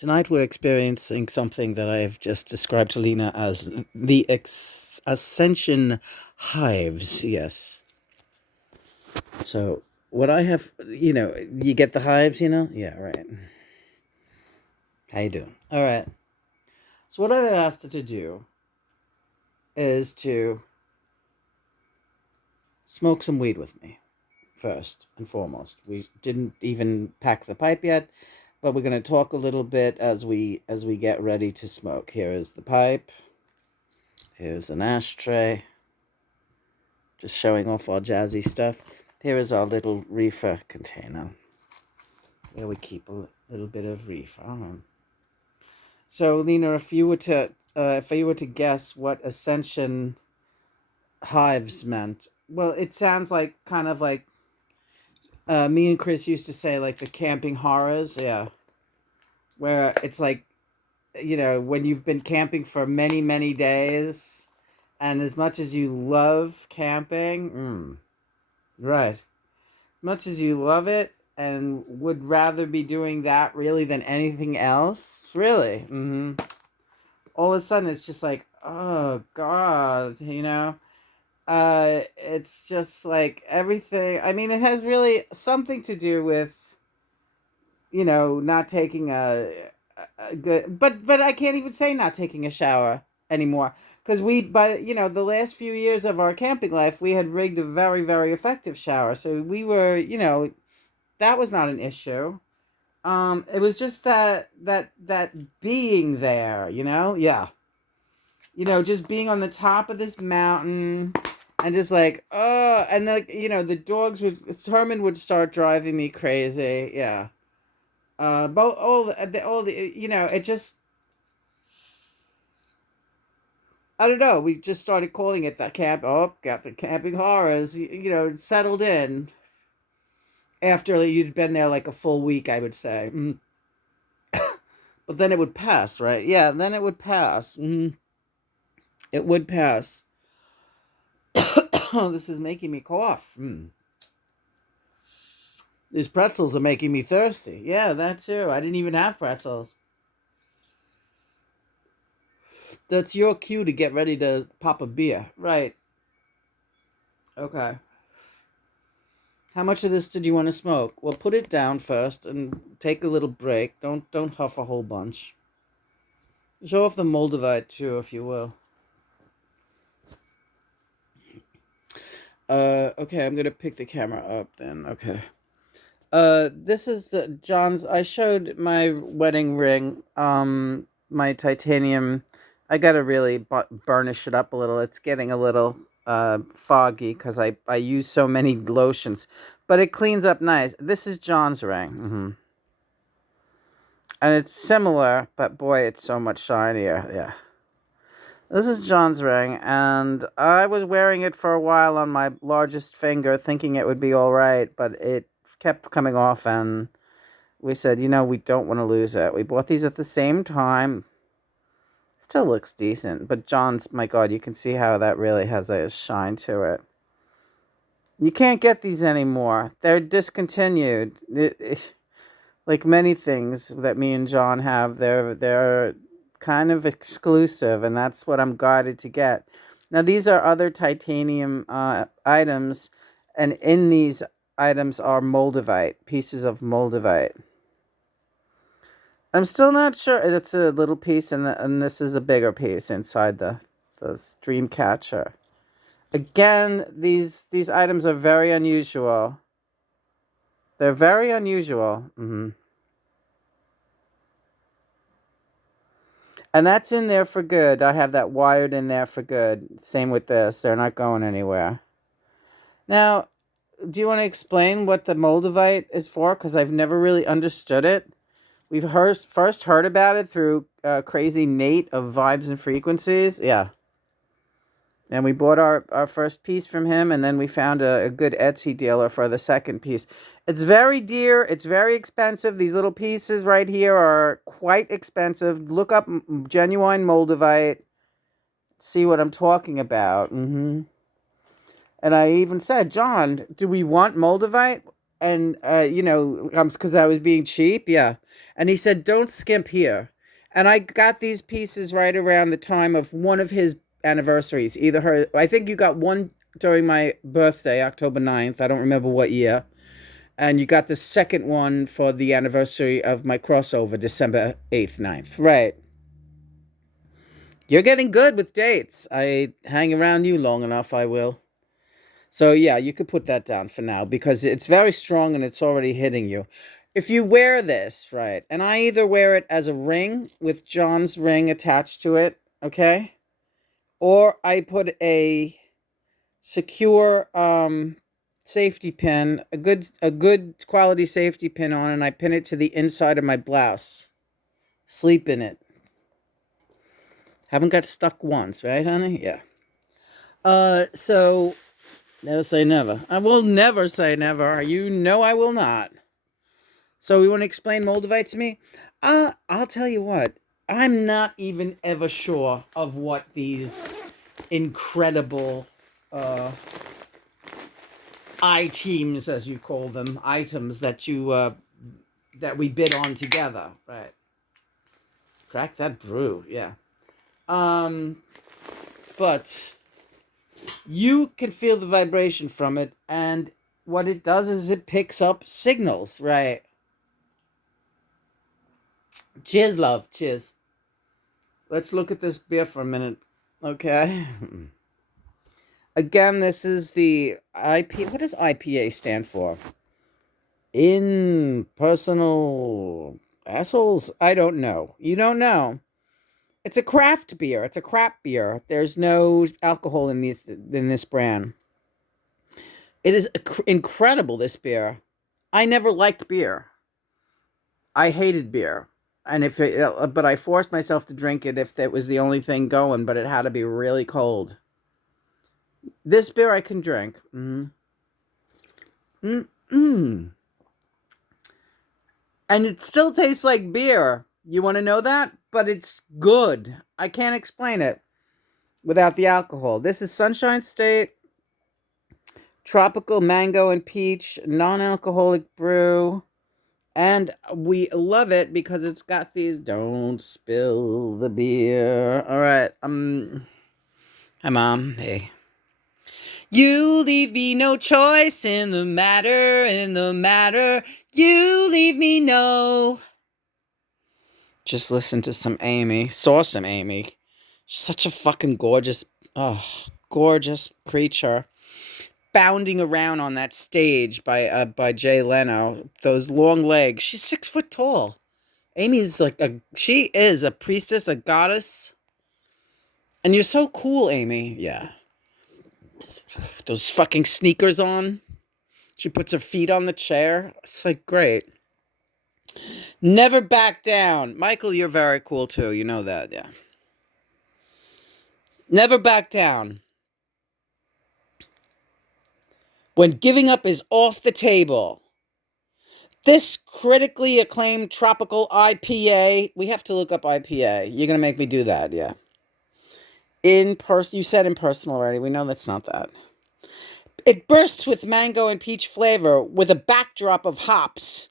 Tonight we're experiencing something that I've just described to Lena as the ascension hives. Yes. So what I have, you get the hives, Yeah, right. How you doing? All right. So what I've asked her to do is to smoke some weed with me first and foremost. We didn't even pack the pipe yet, but we're going to talk a little bit as we get ready to smoke. Here is the pipe. Here's an ashtray. Just showing off our jazzy stuff. Here is our little reefer container where we keep a little bit of reefer. So, Lena, if you were to guess what ascension hives meant, well, it sounds like kind of like me and Chris used to say, like the camping horrors. Yeah, where it's like when you've been camping for many many days, and as much as you love camping, right. Much as you love it and would rather be doing that really than anything else, really. All of a sudden, it's just like, oh God, it's just like everything. I mean, it has really something to do with not taking a good, but I can't even say not taking a shower anymore because by the last few years of our camping life, we had rigged a very very effective shower, so we were that was not an issue. It was just that being there, yeah, just being on the top of this mountain, and just like, oh, and like the dogs would Herman would start driving me crazy, yeah. Both all the it just I don't know. We just started calling it the camp. Oh, got the camping horrors. Settled in after you'd been there like a full week, I would say. But then it would pass, right? Yeah, then it would pass. It would pass. Oh, this is making me cough. These pretzels are making me thirsty. Yeah, that too. I didn't even have pretzels. That's your cue to get ready to pop a beer. Right. Okay. How much of this did you want to smoke? Well, put it down first and take a little break. Don't huff a whole bunch. Show off the Moldavite too, if you will. Okay, I'm gonna pick the camera up then. Okay. This is the John's. I showed my wedding ring. My titanium. I gotta really burnish it up a little. It's getting a little foggy because I use so many lotions, but it cleans up nice. This is John's ring. And it's similar, but boy, it's so much shinier. Yeah. This is John's ring, and I was wearing it for a while on my largest finger, thinking it would be all right, but it kept coming off, and we said, we don't want to lose it. We bought these at the same time. Still looks decent, but John's, my God, you can see how that really has a shine to it. You can't get these anymore. They're discontinued. Like many things that me and John have, they're kind of exclusive, and that's what I'm guided to get. Now, these are other titanium items, and in these items are moldavite, pieces of moldavite. I'm still not sure. It's a little piece, and this is a bigger piece inside the stream catcher. Again, these items are very unusual. They're very unusual. And that's in there for good. I have that wired in there for good. Same with this. They're not going anywhere. Now, do you want to explain what the moldavite is for? Because I've never really understood it. We've first heard about it through Crazy Nate of Vibes and Frequencies. Yeah. And we bought our first piece from him, and then we found a good Etsy dealer for the second piece. It's very dear. It's very expensive. These little pieces right here are quite expensive. Look up genuine moldavite. See what I'm talking about. And I even said, John, do we want moldavite? and because I was being cheap, yeah. And he said, "Don't skimp here." And I got these pieces right around the time of one of his anniversaries. Either her, I think you got one during my birthday, October 9th. I don't remember what year. And you got the second one for the anniversary of my crossover, December 8th, 9th. Right. You're getting good with dates. I hang around you long enough, I will. So yeah, you could put that down for now because it's very strong and it's already hitting you. If you wear this, right, and I either wear it as a ring with John's ring attached to it, okay? Or I put a secure safety pin, a good quality safety pin on, and I pin it to the inside of my blouse. Sleep in it. Haven't got stuck once, right, honey? Yeah. So never say never. I will never say never. You know I will not. So you want to explain Moldavite to me? I'll tell you what. I'm not even ever sure of what these incredible I-teams, as you call them, items that that we bid on together, right? Crack that brew, yeah. But you can feel the vibration from it, and what it does is it picks up signals, right? Cheers, love. Cheers. Let's look at this beer for a minute, okay? Again, this is the IP. What does IPA stand for? In personal assholes? I don't know. You don't know. It's a craft beer. It's a crap beer. There's no alcohol in this brand. It is incredible, this beer. I never liked beer. I hated beer. And but I forced myself to drink it if that was the only thing going, but it had to be really cold. This beer I can drink. And it still tastes like beer. You want to know that? But it's good. I can't explain it without the alcohol. This is Sunshine State Tropical Mango and Peach non-alcoholic brew. And we love it because it's got these don't spill the beer. All right. Hi, Mom. Hey. You leave me no choice in the matter, You leave me no. Just listen to some Amy. Saw some Amy. She's such a fucking gorgeous creature. Bounding around on that stage by Jay Leno. Those long legs. She's 6 foot tall. Amy's she is a priestess, a goddess. And you're so cool, Amy. Yeah. Those fucking sneakers on. She puts her feet on the chair. It's great. Never back down. Michael, you're very cool too. You know that, yeah. Never back down. When giving up is off the table. This critically acclaimed tropical IPA. We have to look up IPA. You're going to make me do that, yeah. In person, you said in person already. We know that's not that. It bursts with mango and peach flavor with a backdrop of hops.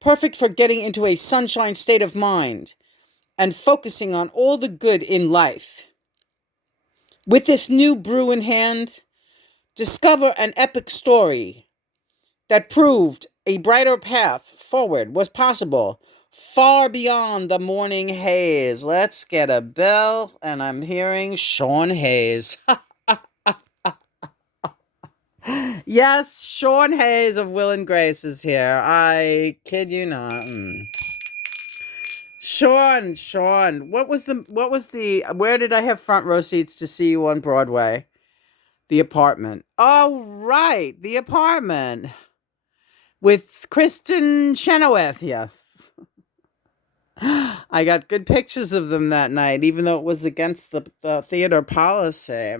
Perfect for getting into a sunshine state of mind and focusing on all the good in life. With this new brew in hand, discover an epic story that proved a brighter path forward was possible far beyond the morning haze. Let's get a bell, and I'm hearing Sean Hayes. Yes, Sean Hayes of Will and Grace is here. I kid you not. Sean, where did I have front row seats to see you on Broadway? The Apartment. Oh, right, The Apartment. With Kristen Chenoweth, yes. I got good pictures of them that night, even though it was against the theater policy.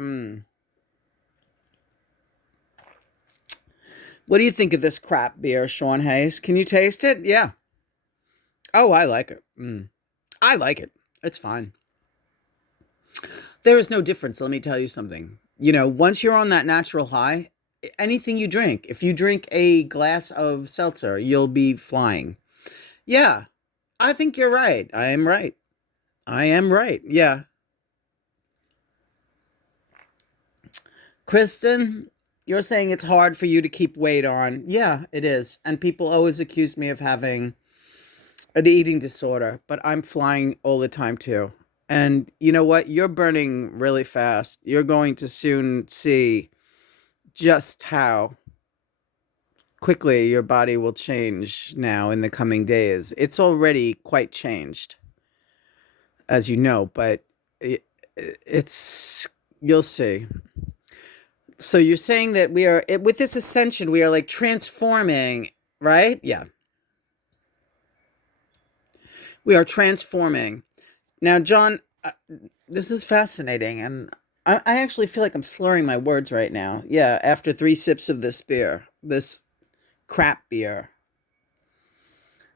What do you think of this crap beer, Sean Hayes? Can you taste it? Yeah. Oh, I like it. I like it. It's fine. There is no difference. Let me tell you something. Once you're on that natural high, anything you drink. If you drink a glass of seltzer, you'll be flying. Yeah, I think you're right. I am right. I am right. Yeah. Kristen, you're saying it's hard for you to keep weight on. Yeah, it is. And people always accuse me of having an eating disorder, but I'm flying all the time too. And you know what? You're burning really fast. You're going to soon see just how quickly your body will change now in the coming days. It's already quite changed, as you know, but it, it's, you'll see. So you're saying that we are, with this ascension, we are like transforming, right? Yeah. We are transforming. Now, John, this is fascinating. And I actually feel like I'm slurring my words right now. Yeah. After 3 sips of this beer, this crap beer.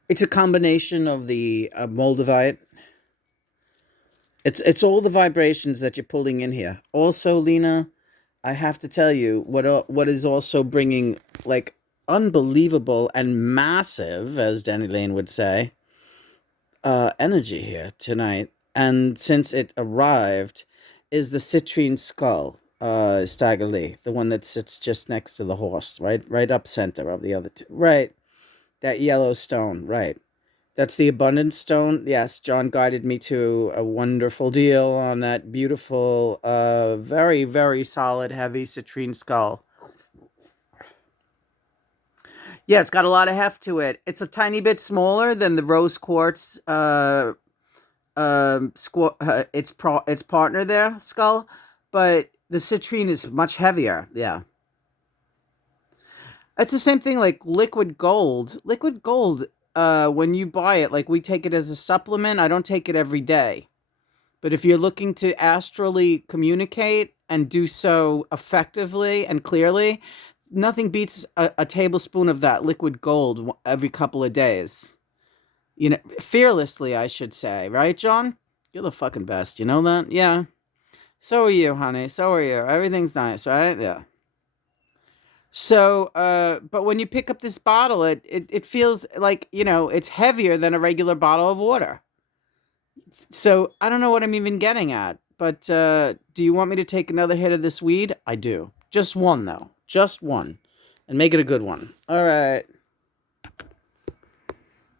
It's a combination of the Moldavite. It's all the vibrations that you're pulling in here. Also, Lena, I have to tell you what is also bringing like unbelievable and massive, as Danny Lane would say, energy here tonight. And since it arrived, is the citrine skull, Stagger Lee, the one that sits just next to the horse, right up center of the other two, right? That yellow stone, right? That's the abundance stone. Yes, John guided me to a wonderful deal on that beautiful, very, very solid, heavy citrine skull. Yeah, it's got a lot of heft to it. It's a tiny bit smaller than the rose quartz, its partner there, skull, but the citrine is much heavier. Yeah. It's the same thing like liquid gold. Liquid gold, when you buy it, like we take it as a supplement. I don't take it every day. But if you're looking to astrally communicate and do so effectively and clearly, nothing beats a tablespoon of that liquid gold every couple of days. You know, fearlessly, I should say. Right, John? You're the fucking best. You know that? Yeah. So are you, honey. So are you. Everything's nice, right? Yeah. So, but when you pick up this bottle, it feels like, it's heavier than a regular bottle of water. So I don't know what I'm even getting at, but do you want me to take another hit of this weed? I do. Just one, though. Just one. And make it a good one. All right.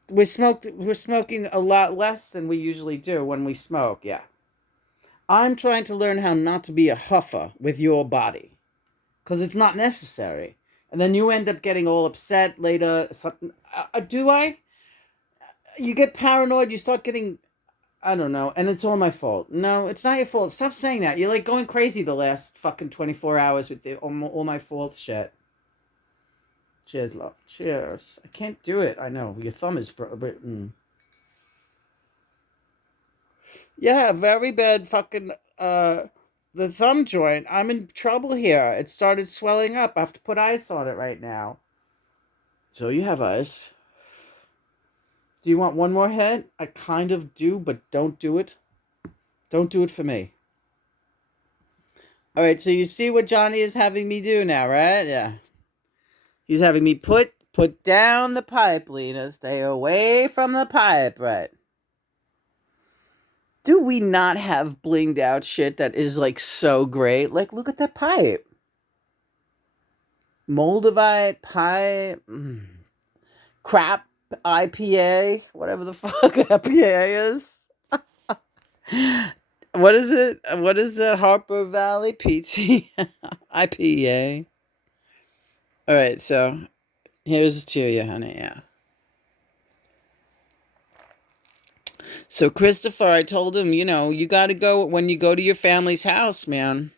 We're smoking a lot less than we usually do when we smoke, yeah. I'm trying to learn how not to be a huffer with your body. Because it's not necessary. And then you end up getting all upset later. Do I? You get paranoid, you start getting, I don't know, and it's all my fault. No, it's not your fault. Stop saying that. You're like going crazy the last fucking 24 hours with all my fault shit. Cheers, love. Cheers. I can't do it. I know. Your thumb is... Yeah, very bad fucking... the thumb joint. I'm in trouble here. It started swelling up. I have to put ice on it right now. So you have ice. Do you want one more hit? I kind of do, but don't do it. Don't do it for me. All right, so you see what Johnny is having me do now, right? Yeah. He's having me put down the pipe, Lena. Stay away from the pipe, right? Do we not have blinged out shit that is like so great? Like, look at that pipe. Moldavite pipe. Crap IPA. Whatever the fuck IPA is. What is it? What is that? Harper Valley PT IPA. All right, so here's to you, honey. Yeah. So Christopher, I told him, you got to go when you go to your family's house, man,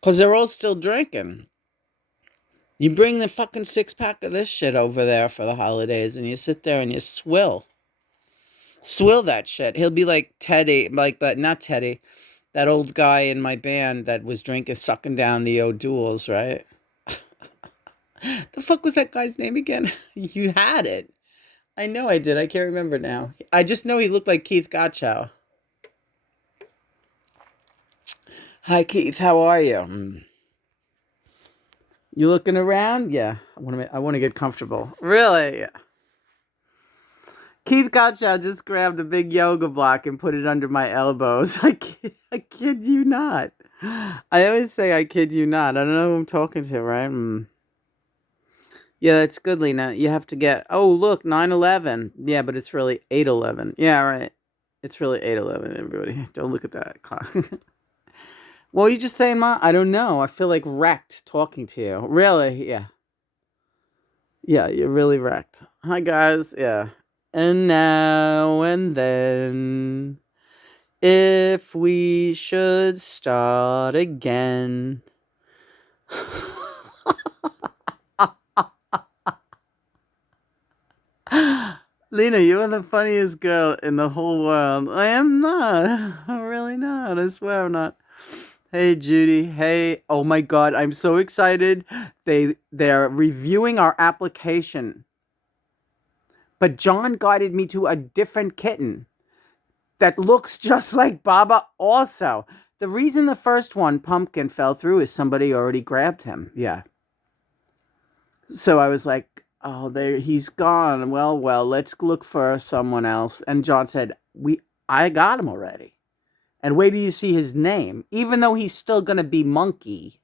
because they're all still drinking. You bring the fucking 6-pack of this shit over there for the holidays, and you sit there and you swill that shit. He'll be like Teddy, but not Teddy. That old guy in my band that was sucking down the O'Douls, right? The fuck was that guy's name again? You had it. I know I did. I can't remember now. I just know he looked like Keith Gottschall. Hi, Keith. How are you? You looking around? Yeah. I want to get comfortable. Really? Yeah. Keith Gottschalk just grabbed a big yoga block and put it under my elbows. I kid you not. I always say I kid you not. I don't know who I'm talking to, right? Yeah, that's good, Lena. You have to get. Oh, look, 9/11. Yeah, but it's really 8/11. Yeah, right. It's really 8/11. Everybody, don't look at that clock. What were you just saying, Ma? I don't know. I feel like wrecked talking to you. Really? Yeah. Yeah, you're really wrecked. Hi, guys. Yeah. And now and then, if we should start again. Lena, you are the funniest girl in the whole world. I am not. I'm really not. I swear I'm not. Hey Judy. Hey. Oh my god, I'm so excited. They're reviewing our application. But John guided me to a different kitten that looks just like Baba also. The reason the first one, Pumpkin, fell through is somebody already grabbed him. Yeah. So I was like, oh, there he's gone. Well, let's look for someone else. And John said, I got him already. And wait till you see his name. Even though he's still gonna be Monkey,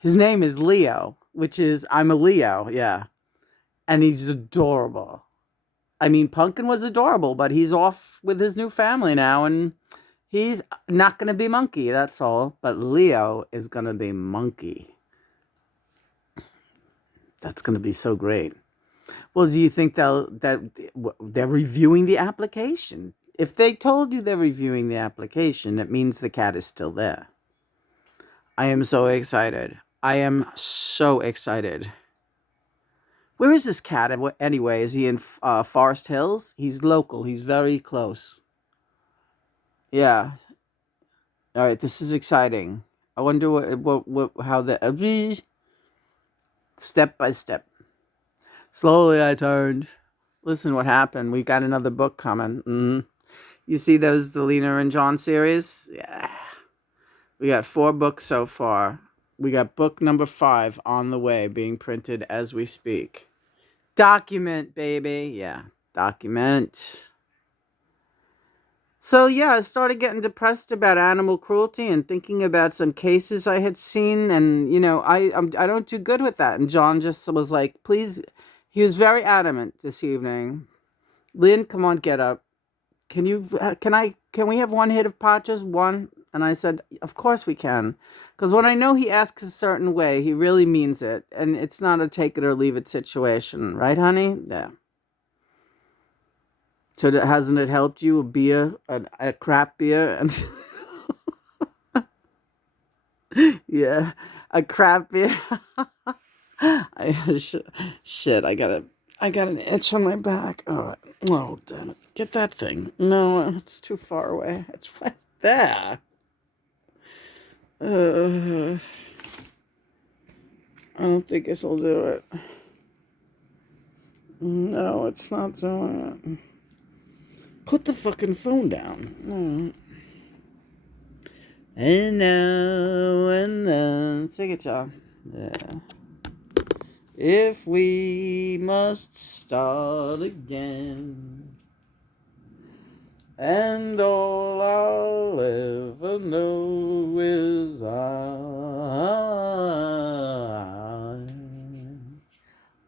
his name is Leo, which is I'm a Leo, yeah. And he's adorable. I mean, Pumpkin was adorable, but he's off with his new family now, and he's not gonna be Monkey, that's all. But Leo is gonna be Monkey. That's gonna be so great. Well, do you think they're reviewing the application? If they told you they're reviewing the application, it means the cat is still there. I am so excited. I am so excited. Where is this cat anyway? Is he in Forest Hills? He's local. He's very close. Yeah. All right. This is exciting. I wonder how the step by step. Slowly, I turned. Listen, what happened? We got another book coming. You see those the Lena and John series? Yeah. We got 4 books so far. We got book number 5 on the way, being printed as we speak. Document, baby. Yeah, document. So yeah, I started getting depressed about animal cruelty and thinking about some cases I had seen, and I don't do good with that. And John just was like, "Please," he was very adamant this evening. Lynn, come on, get up. Can we have one hit of pot, just one? And I said, of course we can. Because when I know he asks a certain way, he really means it. And it's not a take it or leave it situation. Right, honey? Yeah. So hasn't it helped you? A beer, a crap beer? And yeah, a crap beer. Shit, I got an itch on my back. Oh, damn it. Get that thing. No, it's too far away. It's right there. I don't think this will do it. No, it's not doing it. Put the fucking phone down. No. And now and then. Sing it, y'all. Yeah. If we must start again, and all I'll ever know is I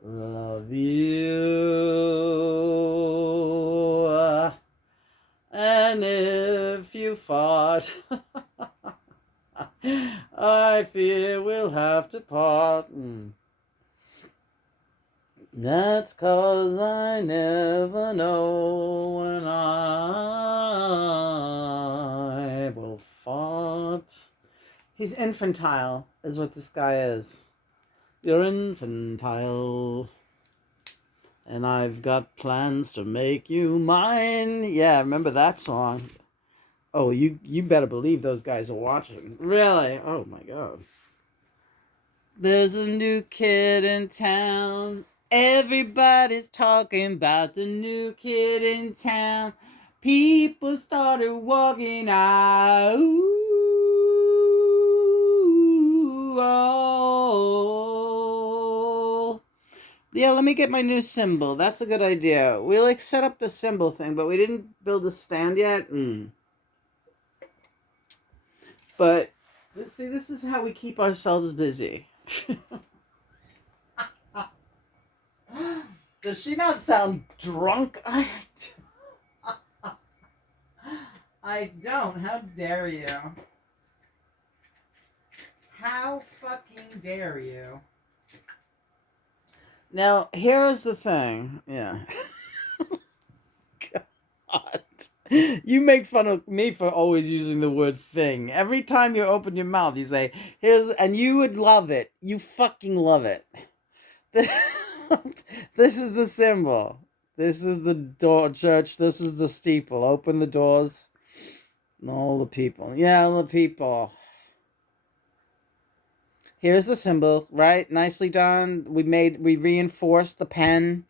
love you. And if you fought, I fear we'll have to part. That's 'cause I never know when I will fart. He's infantile, is what this guy is. You're infantile. And I've got plans to make you mine. Yeah, remember that song? Oh, you better believe those guys are watching. Really? Oh my god. There's a new kid in town. Everybody's talking about the new kid in town. People started walking out. Ooh, oh. Yeah, let me get my new symbol. That's a good idea. We like set up the symbol thing, but we didn't build a stand yet. But see, this is how we keep ourselves busy. Does she not sound drunk? I don't. How dare you? How fucking dare you? Now, here is the thing. Yeah. God. You make fun of me for always using the word thing. Every time you open your mouth, you say, here's, and you would love it. You fucking love it. This is the symbol. This is the door church. This is the steeple. Open the doors. All the people. Yeah, the people. Here's the symbol, right? Nicely done. We reinforced the pen.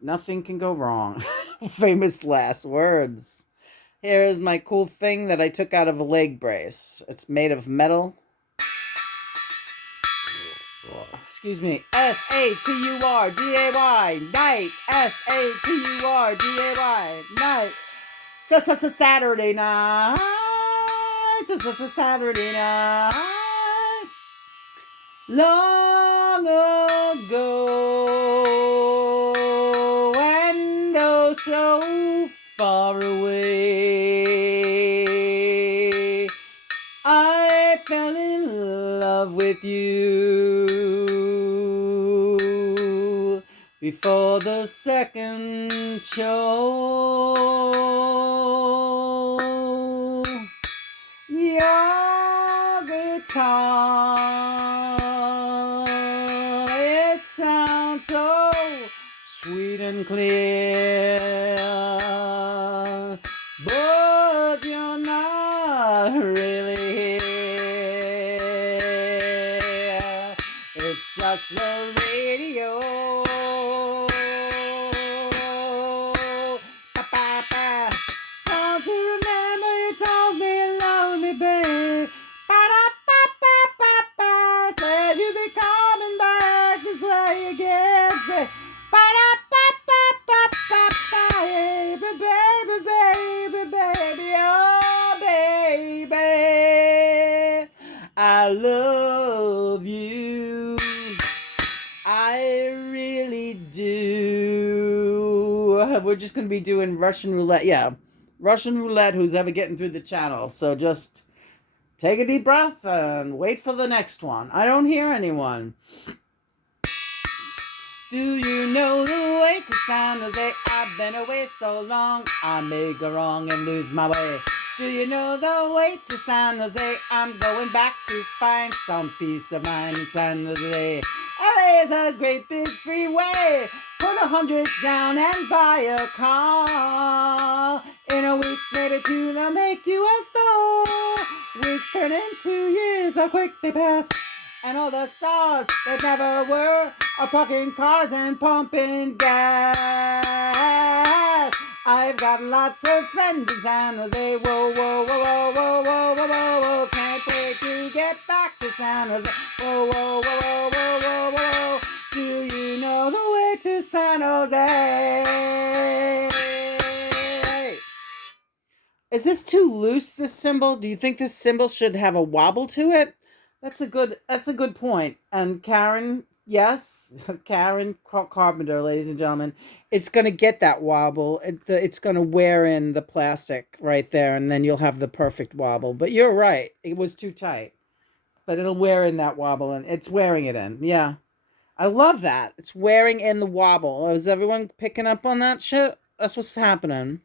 Nothing can go wrong. Famous last words. Here is my cool thing that I took out of a leg brace. It's made of metal. Excuse me. Saturday. Night. Saturday. Night. Just a Saturday night. Just a Saturday night. Long ago, and oh so far away, I fell in love with you before the second show. Your guitar, it sounds so sweet and clear, but you're not really here. It's just the radio. Don't you remember you told me you loved me, babe? Ba-da-ba-ba-ba-ba. Said you'd be coming back this way again. Ba-da-ba-ba-ba-ba-ba. Baby, baby, baby, baby, oh, baby. I love you. I really do. We're just going to be doing Russian roulette. Yeah. Russian roulette, who's ever getting through the channel. So just take a deep breath and wait for the next one. I don't hear anyone. Do you know the way to San Jose? I've been away so long, I may go wrong and lose my way. Do you know the way to San Jose? I'm going back to find some peace of mind in San Jose. LA's a great big freeway. Put 100 down and buy a car. In a week, maybe two, they'll make you a star. Weeks turn into years, how quick they pass. And all the stars that never were are parking cars and pumping gas. I've got lots of friends in San Jose. Whoa, whoa, whoa, whoa, whoa, whoa, whoa, whoa, whoa. Can't wait to get back to San Jose. Whoa, whoa, whoa, whoa, whoa, whoa, whoa. Do you know the way to San Jose? Is this too loose, this symbol? Do you think this symbol should have a wobble to it? That's a good point. And Karen, yes, Karen Carpenter, ladies and gentlemen, it's going to get that wobble. It's going to wear in the plastic right there, and then you'll have the perfect wobble. But you're right. It was too tight. But it'll wear in that wobble, and it's wearing it in. Yeah. I love that. It's wearing in the wobble. Is everyone picking up on that shit? That's what's happening.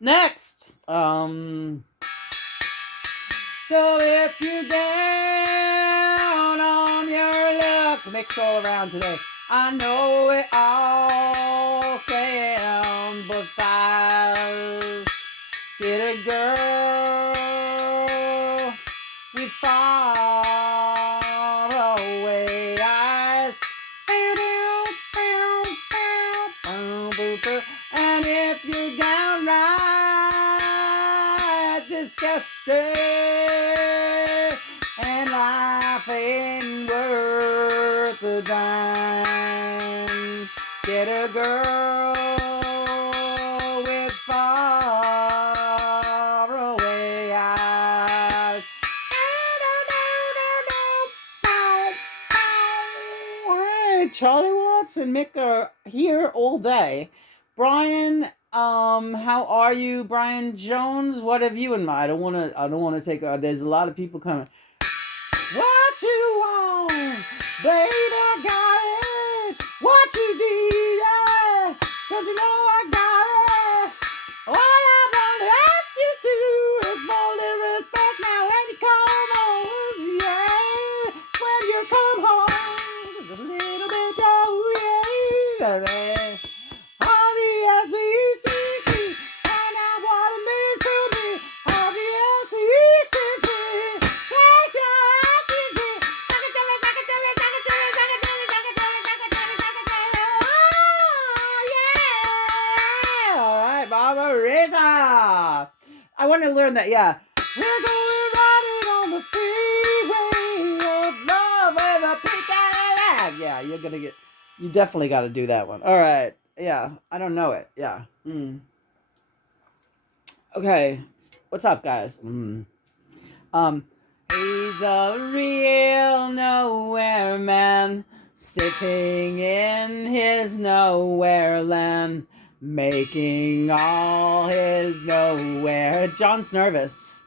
Next. So if you're down on your luck, mix all around today. I know we all can, but fast. Get a girl with far away eyes. And if you're downright disgusted and life ain't worth a dime, girl with far away eyes. All right, Charlie Watts and Mick are here all day. Brian, how are you, Brian Jones? What have you in mind? I don't wanna take. There's a lot of people coming. What you want, baby? I got it. What you need, yeah. Don't you know I got it? All I want to ask you to is more little respect now when you come home, yeah. When you come home, just a little bit, oh yeah. Obviously, see me, and I want to miss me. Obviously, see me. Barbarita. I want to learn that, yeah. We're going riding on the freeway of love with a pink Cadillac. Yeah, you definitely got to do that one. All right. Yeah, I don't know it. Yeah. Okay. What's up, guys? He's a real nowhere man, sitting in his nowhere land, making all his nowhere. John's nervous.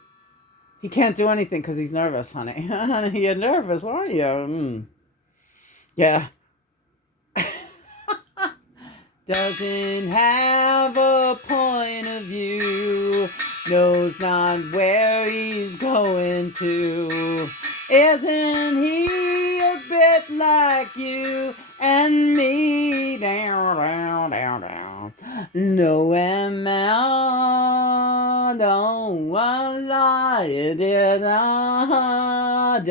He can't do anything because he's nervous, honey. Honey, you're nervous, aren't you? Yeah. Doesn't have a point of view, knows not where he's going to. Isn't he a bit like you and me? Down, down, down, down. No ML, don't lie, dear, don't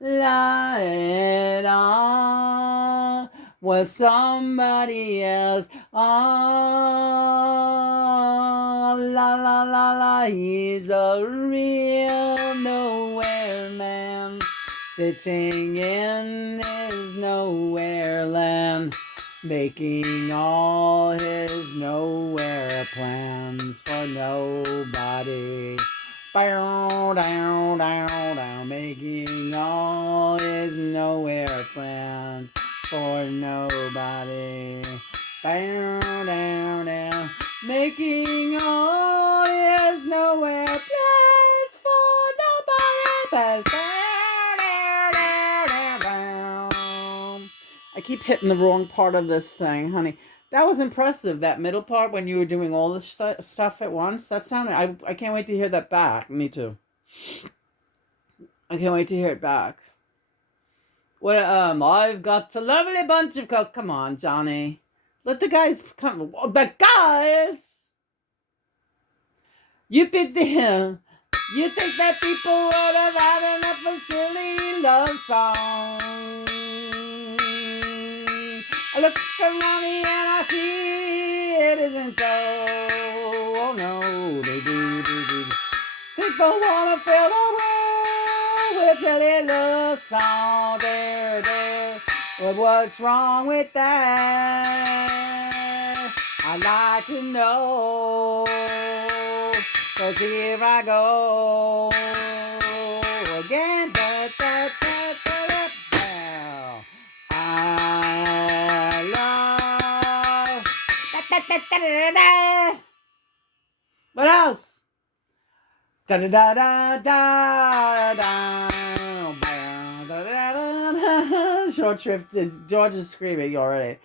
lie at all. Was somebody else. Oh, la la la la, he's a real nowhere man, sitting in his nowhere land, making all his nowhere plans for nobody. Down, down, down, down, making all his nowhere plans for nobody. Down, down, down, making all his nowhere plans for nobody. Down, down, down, down. I keep hitting the wrong part of this thing, honey. That was impressive, that middle part when you were doing all this stuff at once. That sounded, I can't wait to hear that back. Me too. I can't wait to hear it back. Well, I've got a lovely bunch of coke. Come on, Johnny. Let the guys come. Oh, the guys! You think that people would have had enough of silly love songs? I look around me and I see it isn't so. Oh no, they do. People wanna fill the world with silly love songs. But what's wrong with that? I'd like to know. 'Cause here I go again. I love. What else? Da da da da da da. Short trip. George is screaming already.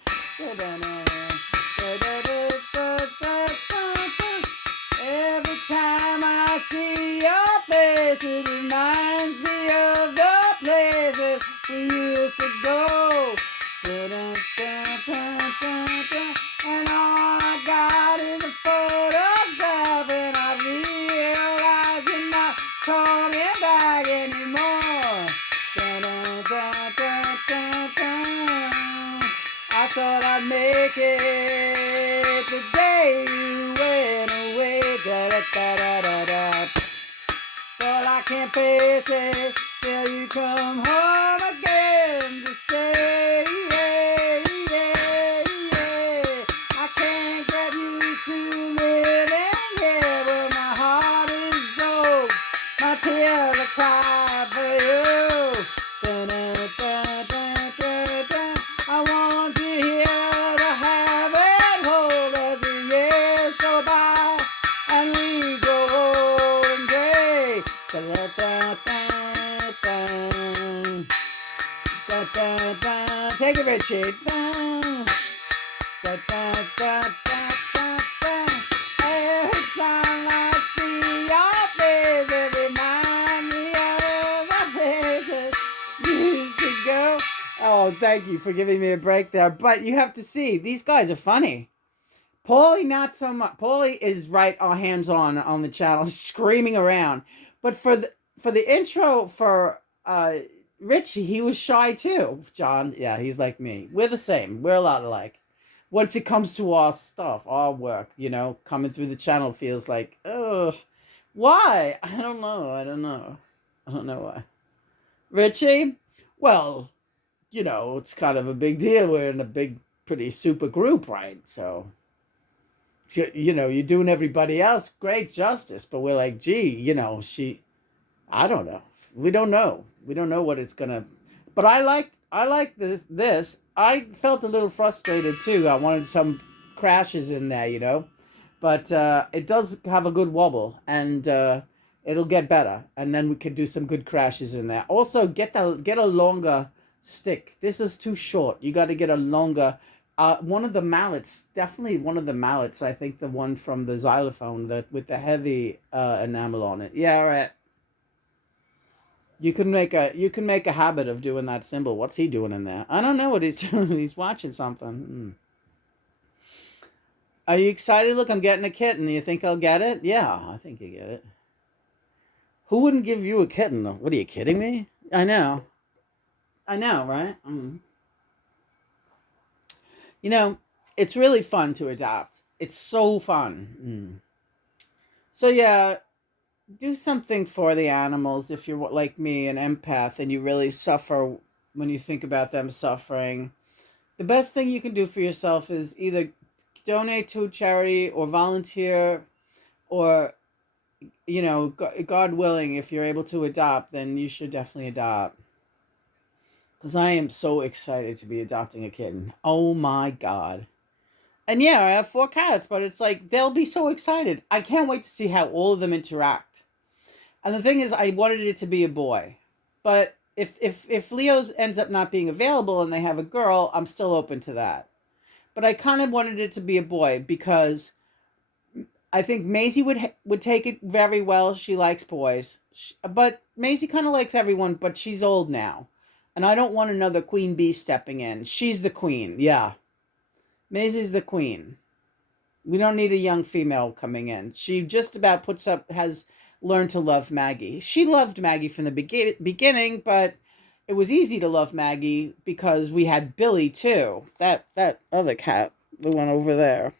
Every time I see your face, it reminds me of the places we used to go. And all I got is a photograph, and I realize you're not coming back anymore. I thought I'd make it the day you went away. But I can't face it till you come home again to stay. Richie. Da, da, da, da, da, da. Every time I see your face, it reminds me of the places you used to go. Oh, thank you for giving me a break there. But you have to see, these guys are funny. Paulie, not so much. Paulie is right hands on the channel, screaming around. But for the intro for Richie, he was shy too. John, yeah, he's like me. We're the same. We're a lot alike. Once it comes to our stuff, our work, coming through the channel feels like, oh, why? I don't know. I don't know. I don't know why. Richie, well, it's kind of a big deal. We're in a big, pretty super group, right? So you're doing everybody else great justice, but we're like, gee, I don't know. We don't know what it's gonna. But I like this. I felt a little frustrated too. I wanted some crashes in there, but it does have a good wobble, and it'll get better, and then we could do some good crashes in there. Also, get a longer stick. This is too short. You got to get a longer. One of the mallets, definitely one of the mallets. I think the one from the xylophone, with the heavy enamel on it. Yeah, all right. You can make a habit of doing that symbol. What's he doing in there? I don't know what he's doing. He's watching something. Are you excited? Look, I'm getting a kitten. You think I'll get it? Yeah, I think you get it. Who wouldn't give you a kitten? What, are you kidding me? I know, right? It's really fun to adopt. It's so fun. So yeah, do something for the animals if you're like me, an empath, and you really suffer when you think about them suffering. The best thing you can do for yourself is either donate to a charity or volunteer, or God willing, if you're able to adopt, then you should definitely adopt. Because I am so excited to be adopting a kitten. Oh my God. And yeah, I have 4 cats, but it's like they'll be so excited. I can't wait to see how all of them interact. And the thing is, I wanted it to be a boy. But if Leo's ends up not being available and they have a girl, I'm still open to that. But I kind of wanted it to be a boy because I think Maisie would take it very well. She likes boys. But Maisie kind of likes everyone, but she's old now. And I don't want another queen bee stepping in. She's the queen. Yeah. Maisie's the queen. We don't need a young female coming in. She just about has learned to love Maggie. She loved Maggie from the beginning, but it was easy to love Maggie because we had Billy too. That other cat, the one over there.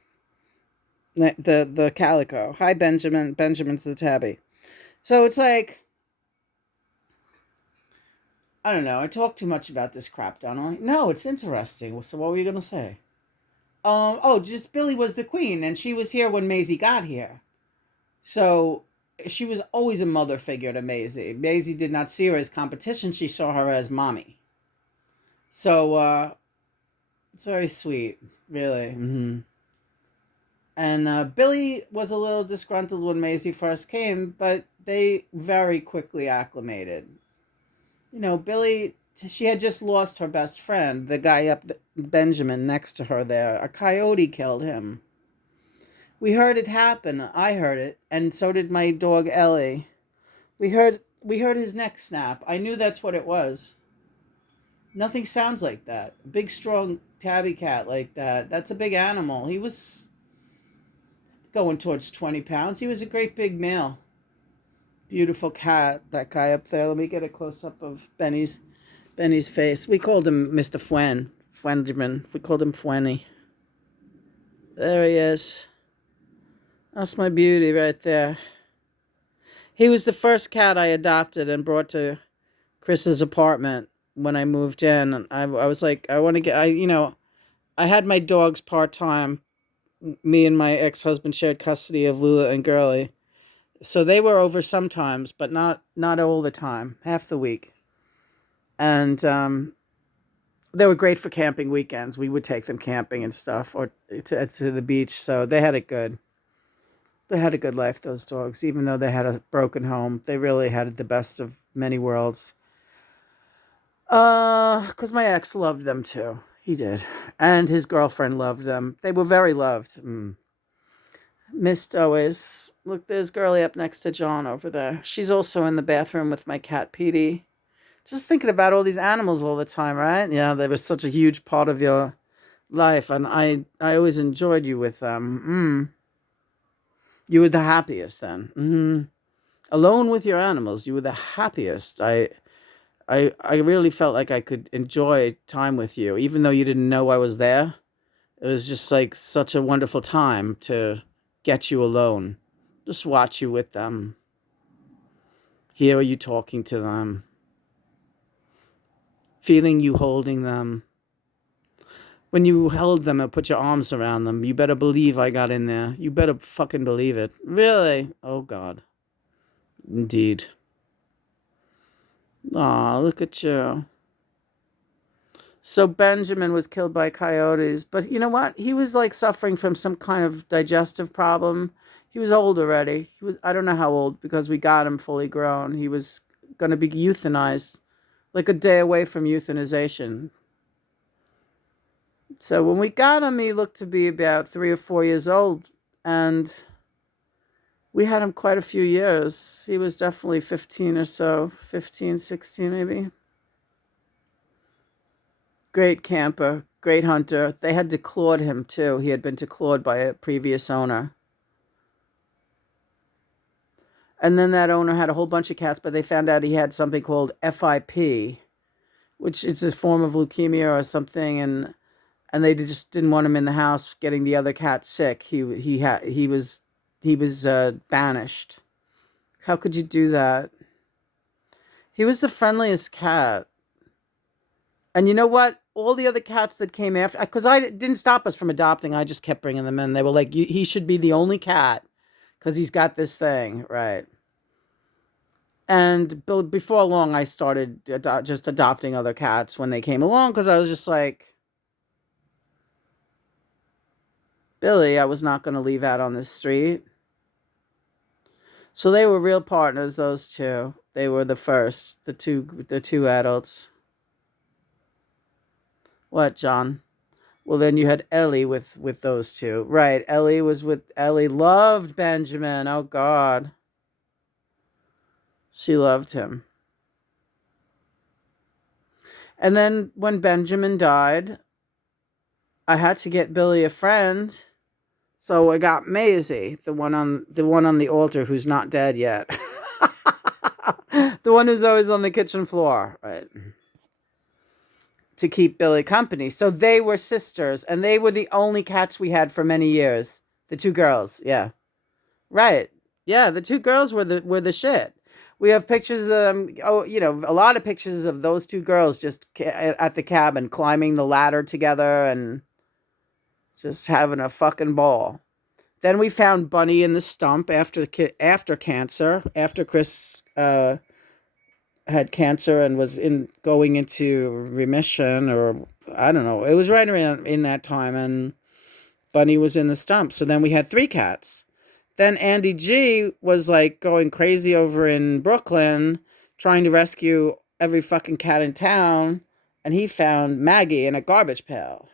The calico. Hi, Benjamin. Benjamin's the tabby. So it's like, I don't know. I talk too much about this crap, don't I? No, it's interesting. So what were you going to say? Just Billy was the queen, and she was here when Maisie got here. So she was always a mother figure to Maisie. Maisie did not see her as competition. She saw her as mommy. So, it's very sweet, really. Mm-hmm. And Billy was a little disgruntled when Maisie first came, but they very quickly acclimated. Billy, she had just lost her best friend, the guy up Benjamin next to her there. A coyote killed him. We heard it happen. I heard it, and so did my dog Ellie. We heard his neck snap. I knew that's what it was. Nothing sounds like that. A big, strong tabby cat like that. That's a big animal. He was going towards 20 pounds. He was a great big male. Beautiful cat, that guy up there. Let me get a close-up of Benny's face. We called him Mr. Fwendiman. We called him Fwenny. There he is. That's my beauty right there. He was the first cat I adopted and brought to Chris's apartment when I moved in. And I was like, I want to get, I had my dogs part-time. Me and my ex-husband shared custody of Lula and Girly. So they were over sometimes, but not all the time, half the week. And they were great for camping weekends. We would take them camping and stuff, or to the beach. So they had it good. They had a good life, those dogs, even though they had a broken home. They really had the best of many worlds. Because my ex loved them too. He did. And his girlfriend loved them. They were very loved. Missed always. Look, there's Girly up next to John over there. She's also in the bathroom with my cat, Petey. Just thinking about all these animals all the time, right? Yeah, they were such a huge part of your life, and I always enjoyed you with them. You were the happiest then. Alone with your animals, you were the happiest. I really felt like I could enjoy time with you, even though you didn't know I was there. It was just like such a wonderful time to get you alone. Just watch you with them. Hear you talking to them. Feeling you holding them. When you held them and put your arms around them, you better believe I got in there. You better fucking believe it. Really? Oh, God. Indeed. Aw, look at you. So Benjamin was killed by coyotes, but you know what? He was like suffering from some kind of digestive problem. He was old already. I don't know how old because we got him fully grown. He was going to be euthanized, like a day away from euthanization. So when we got him, he looked to be about 3 or 4 years old, and we had him quite a few years. He was definitely 15 or so, 15, 16 maybe. Great camper, great hunter. They had declawed him too. He had been declawed by a previous owner. And then that owner had a whole bunch of cats, but they found out he had something called FIP, which is a form of leukemia or something, and they just didn't want him in the house getting the other cat sick. He was banished. How could you do that? He was the friendliest cat. And you know what? All the other cats that came after, because I didn't stop us from adopting. I just kept bringing them in. They were like, he should be the only cat because he's got this thing, right? And before long, I started just adopting other cats when they came along because I was just like, Billy, I was not going to leave out on the street. So they were real partners, those two. They were the first, the two adults. What, John? Well, then you had Ellie with those two. Right, Ellie loved Benjamin. Oh, God. She loved him. And then when Benjamin died, I had to get Billy a friend. So I got Maisie, the one on the altar who's not dead yet. The one who's always on the kitchen floor, right? To keep Billy company. So they were sisters, and they were the only cats we had for many years. The two girls, yeah. Right. Yeah, the two girls were the shit. We have pictures of them, a lot of pictures of those two girls just at the cabin climbing the ladder together and just having a fucking ball. Then we found Bunny in the stump after cancer, after Chris had cancer and was going into remission, or I don't know. It was right around in that time, and Bunny was in the stump. So then we had 3 cats. Then Andy G was like going crazy over in Brooklyn, trying to rescue every fucking cat in town, and he found Maggie in a garbage pail.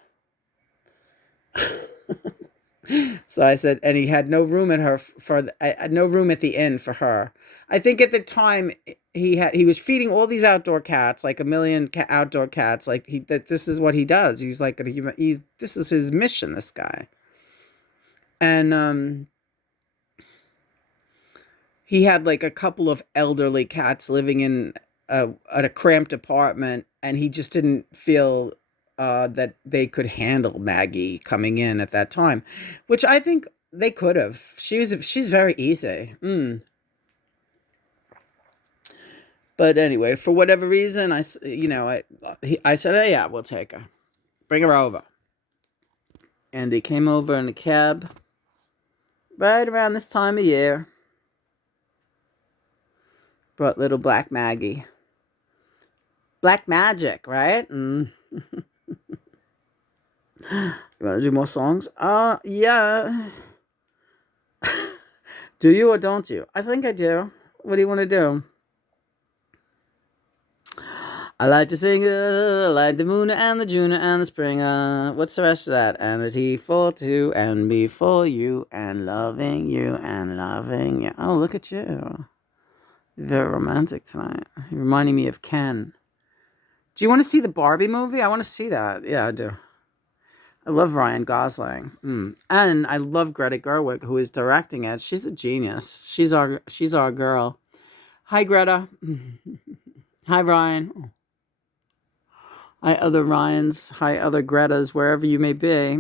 So I said, and he had no room at no room at the inn for her. I think at the time he was feeding all these outdoor cats, like a million outdoor cats. Like this is what he does. He's like this is his mission. This guy, and he had like a couple of elderly cats living in a cramped apartment, and he just didn't feel that they could handle Maggie coming in at that time, which I think they could have. She's very easy. But anyway, for whatever reason, I said, hey, yeah, we'll take her. Bring her over. And they came over in a cab right around this time of year. Brought little Black Maggie. Black Magic, right? You want to do more songs? Yeah. Do you or don't you? I think I do. What do you want to do? I like to sing, like the moon and the June and the spring. What's the rest of that? And a T for two, and before you, and loving you, and loving you. Oh, look at you. You're very romantic tonight. You're reminding me of Ken. Do you want to see the Barbie movie? I want to see that. Yeah, I do. I love Ryan Gosling. And I love Greta Gerwig, who is directing it. She's a genius. She's our girl. Hi, Greta. Hi, Ryan. Hi, other Ryans. Hi, other Gretas, wherever you may be.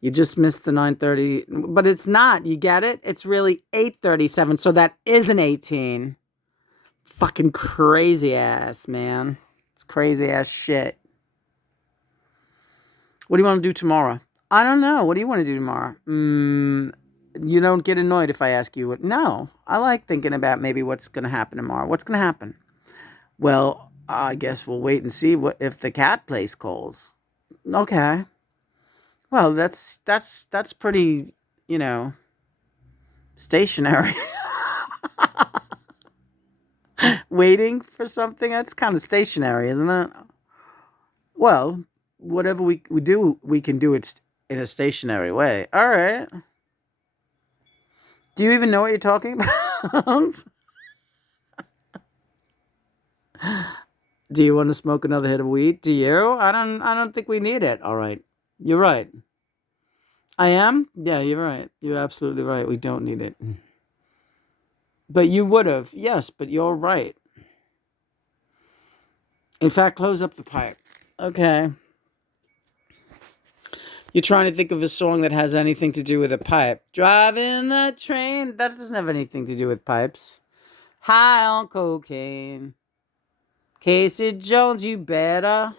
You just missed the 9:30, but it's not. You get it? It's really 8:37, so that is an 18. Fucking crazy ass, man. It's crazy ass shit. What do you want to do tomorrow? I don't know. What do you want to do tomorrow? You don't get annoyed if I ask you what. No, I like thinking about maybe what's going to happen tomorrow. What's going to happen? Well, I guess we'll wait and see what if the cat place calls. Okay. Well, that's pretty, stationary. Waiting for something, that's kind of stationary, isn't it? Well, whatever we do, we can do it in a stationary way. All right. Do you even know what you're talking about? Do you want to smoke another hit of weed? Do you? I don't think we need it. All right. You're right. I am? Yeah, you're right. You're absolutely right. We don't need it. But you would have. Yes, but you're right. In fact, close up the pipe. Okay. You're trying to think of a song that has anything to do with a pipe. Driving the train. That doesn't have anything to do with pipes. High on cocaine. Casey Jones, you better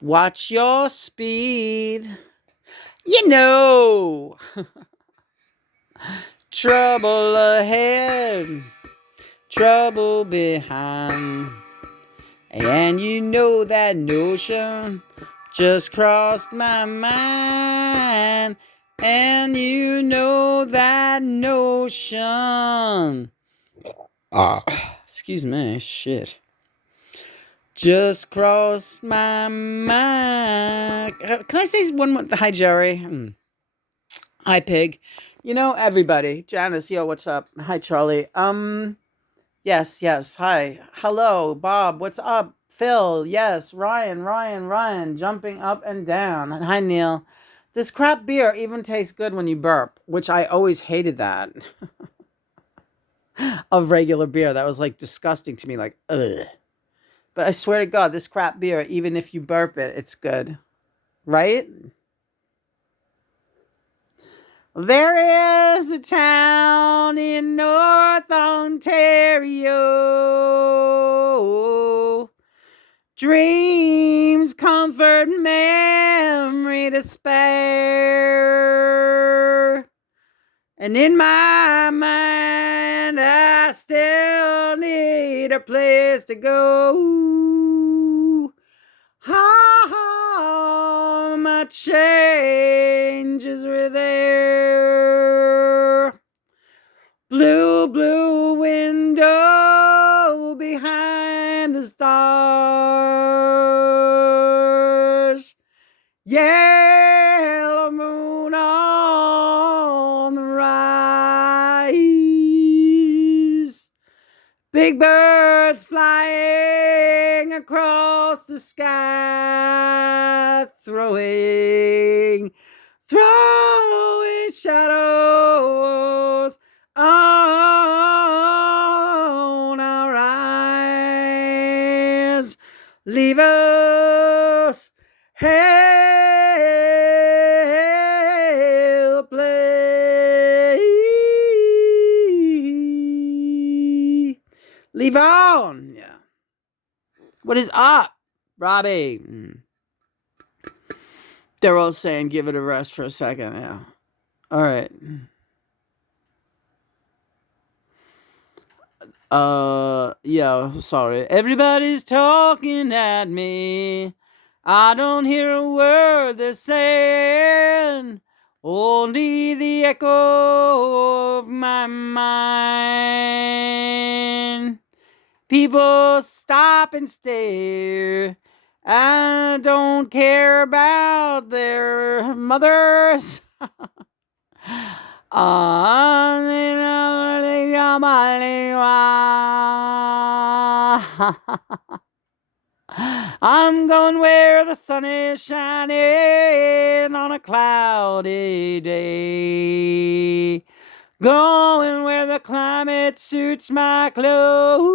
watch your speed. Trouble ahead, trouble behind. And you know that notion just crossed my mind. And you know that notion. Excuse me, shit. Just crossed my mind. Can I say one more? Hi, Jerry. Hi, Pig. Everybody. Janice, yo, what's up? Hi, Charlie. Yes. Hi. Hello, Bob. What's up? Phil. Yes. Ryan. Jumping up and down. Hi, Neil. This crap beer even tastes good when you burp, which I always hated that. Of regular beer. That was like disgusting to me. Like, ugh. But I swear to God, this crap beer, even if you burp it, it's good. Right? There is a town in North Ontario. Dreams, comfort, memory to spare. And in my mind, I still need a place to go. How my changes were there. Blue window behind the stars. Yellow moon on the rise. Big birds flying across the sky, throwing shadows on our eyes. Leave us helpless. Leave on. Yeah. What is up, Robbie? They're all saying give it a rest for a second. Yeah. All right. Yeah, sorry. Everybody's talking at me. I don't hear a word they're saying. Only the echo of my mind. People stop and stare. I don't care about their mothers. I'm going where the sun is shining on a cloudy day. Going where the climate suits my clothes.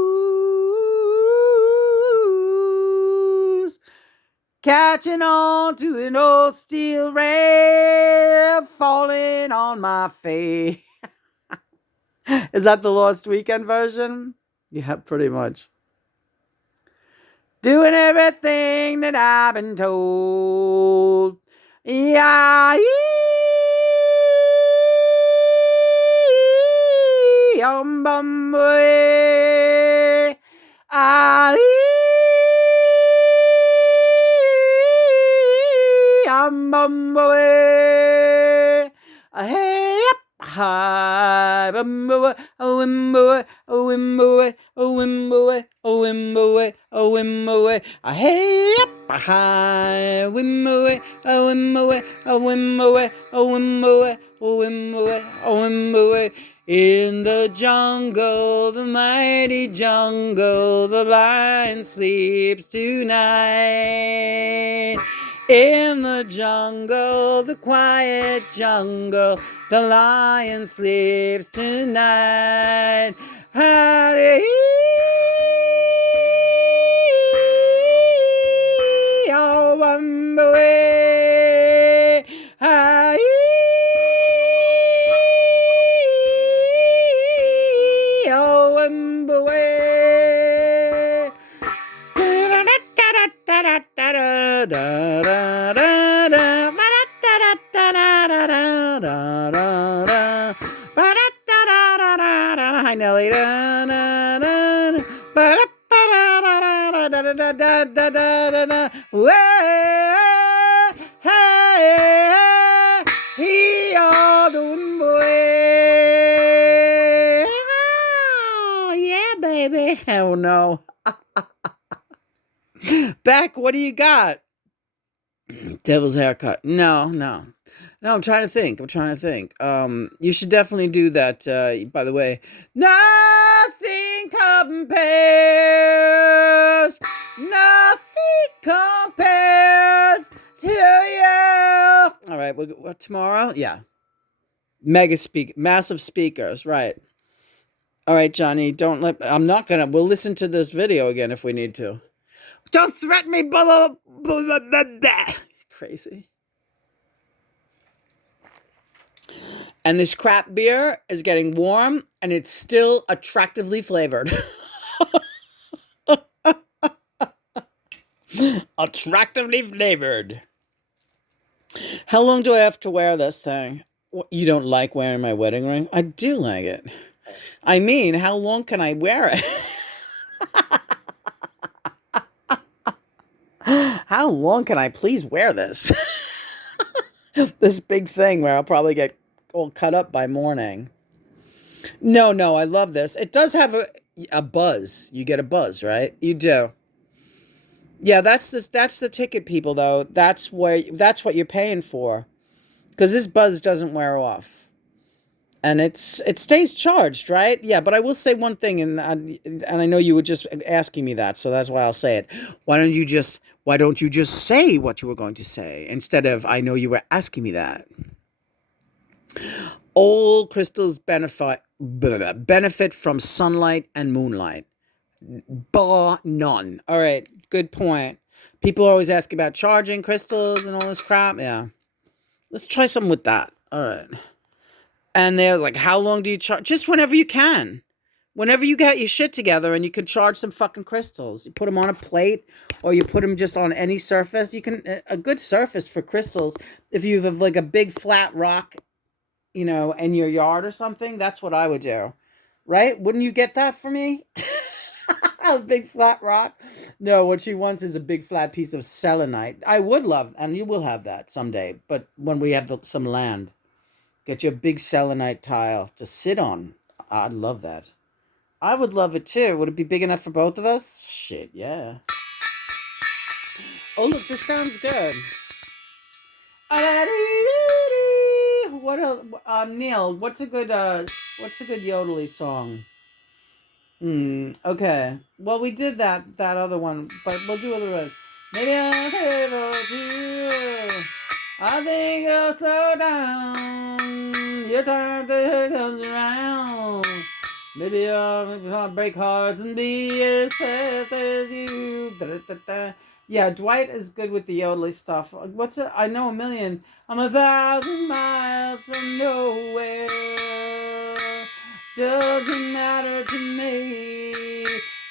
Catching on to an old steel rail falling on my face. Is that the Lost Weekend version? Yeah, pretty much. Doing everything that I've been told. Yeah, Bumblebee. I'm Bumblebee. Hey, up high, Bumblebee, a Wimbleway, a Wimbleway, a Wimbleway, a Wimbleway, a Wimbleway. Hey, up high, Wimbleway, a Wimbleway, a Wimbleway, a Wimbleway, a Wimbleway, a Wimbleway. In the jungle, the mighty jungle, the lion sleeps tonight. In the jungle, the quiet jungle, the lion sleeps tonight. Howdy, oh, Bumblebee. Howdy, oh, Bumblebee. Hi, Nelly. Yeah, baby. Oh, no. Beck, what do you got? Devil's haircut. No. I'm trying to think. You should definitely do that. By the way, nothing compares to you. All right. What tomorrow? Yeah. Massive speakers. Right. All right, Johnny. We'll listen to this video again if we need to. Don't threaten me, blah, blah, blah, blah, blah. Crazy. And this crap beer is getting warm, and it's still attractively flavored. Attractively flavored. How long do I have to wear this thing? You don't like wearing my wedding ring? I do like it. I mean, how long can I wear it? How long can I please wear this? This big thing where I'll probably get all cut up by morning. No, I love this. It does have a buzz. You get a buzz, right? You do. Yeah, that's the ticket, people, though. That's what you're paying for. Because this buzz doesn't wear off. And it stays charged, right? Yeah, but I will say one thing, and I know you were just asking me that, so that's why I'll say it. Why don't you just say what you were going to say instead of I know you were asking me that? All crystals benefit from sunlight and moonlight, bar none. All right, good point. People always ask about charging crystals and all this crap. Yeah, let's try something with that. All right. And they're like, how long do you charge? Just whenever you can. Whenever you get your shit together and you can charge some fucking crystals. You put them on a plate or you put them just on any surface. You can, a good surface for crystals, if you have like a big flat rock, in your yard or something, that's what I would do. Right? Wouldn't you get that for me? A big flat rock? No, what she wants is a big flat piece of selenite. I would love, and you will have that someday, but when we have some land. Get you a big selenite tile to sit on. I'd love that. I would love it too. Would it be big enough for both of us? Shit, yeah. Oh, look, this sounds good. What Neil, what's a good yodely song? Okay. Well, we did that other one, but we'll do other one. Maybe I'm able to. I think I'll slow down. Your time to comes around. Maybe I'll break hearts and be as fast as you. Da-da-da-da. Yeah, Dwight is good with the yodely stuff. What's it? I know a million. I'm 1,000 miles from nowhere. Doesn't matter to me.